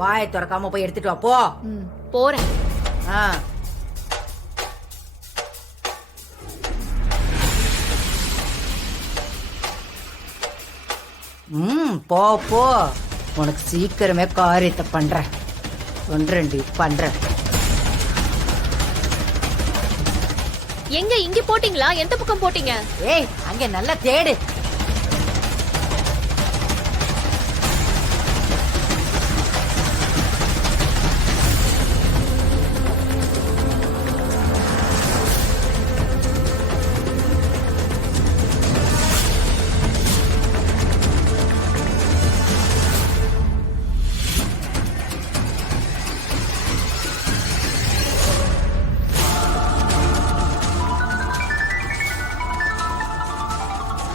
வாயை திறக்காம போய் எடுத்துட்டு வா போ. போறேன். ஆ. போ போ, உனக்கு சீக்கிரமே காரியத்தை பண்றேன். பண்றேன். எங்க இங்க போட்டீங்களா? எந்த பக்கம் போட்டீங்க? ஏய், அங்க நல்லா தேடு.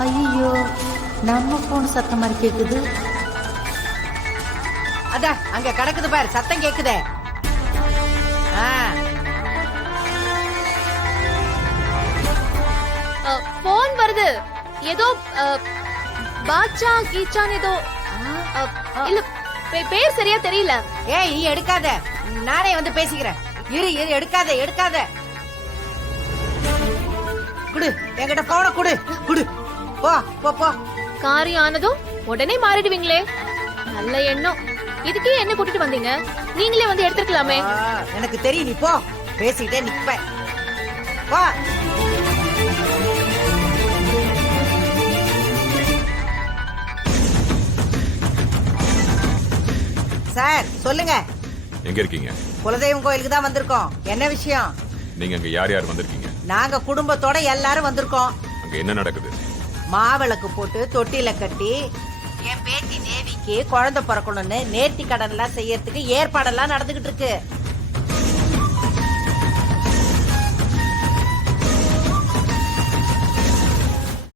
ஐயோ, நம்ம போன் சத்தம் மாதிரி கேக்குது. அதான் அங்க கிடக்குது பாரு, சத்தம் கேக்குதே. போன் வருது. ஏதோ பாட்சா கீச்சான் ஏதோ. இல்ல, பேர் சரியா தெரியல. ஏய், நீ எடுக்காத, நானே வந்து பேசிக்கிறேன். இரு எடுக்காத. குடு, என்கிட்ட போன குடு. போ போ போ. காரியம் ஆனதும் உடனே மாறிடுவீங்களே, நல்ல எண்ணம். இதுக்கே என்ன கூட்டிட்டு வந்தீங்க? நீங்களே வந்து எடுத்துக்கலாமே. எனக்கு தெரியும், நீ போ. பேசிட்டே நிப்ப. போ. சார் சொல்லுங்க. எங்க இருக்கீங்க? குலதெய்வம் கோயிலுக்கு தான் வந்திருக்கோம். என்ன விஷயம்? நீங்க அங்க யார் வந்திருக்கீங்க? நாங்க குடும்பத்தோட எல்லாரும் வந்திருக்கோம். அங்க என்ன நடக்குது? மாவிளக்கு போட்டு தொட்டில கட்டி என் பேத்தி தேவிக்கு குழந்தை பிறக்கணும்னு நேர்த்தி கடன் எல்லாம் செய்யறதுக்கு ஏற்பாடெல்லாம் நடந்துகிட்டு இருக்கு.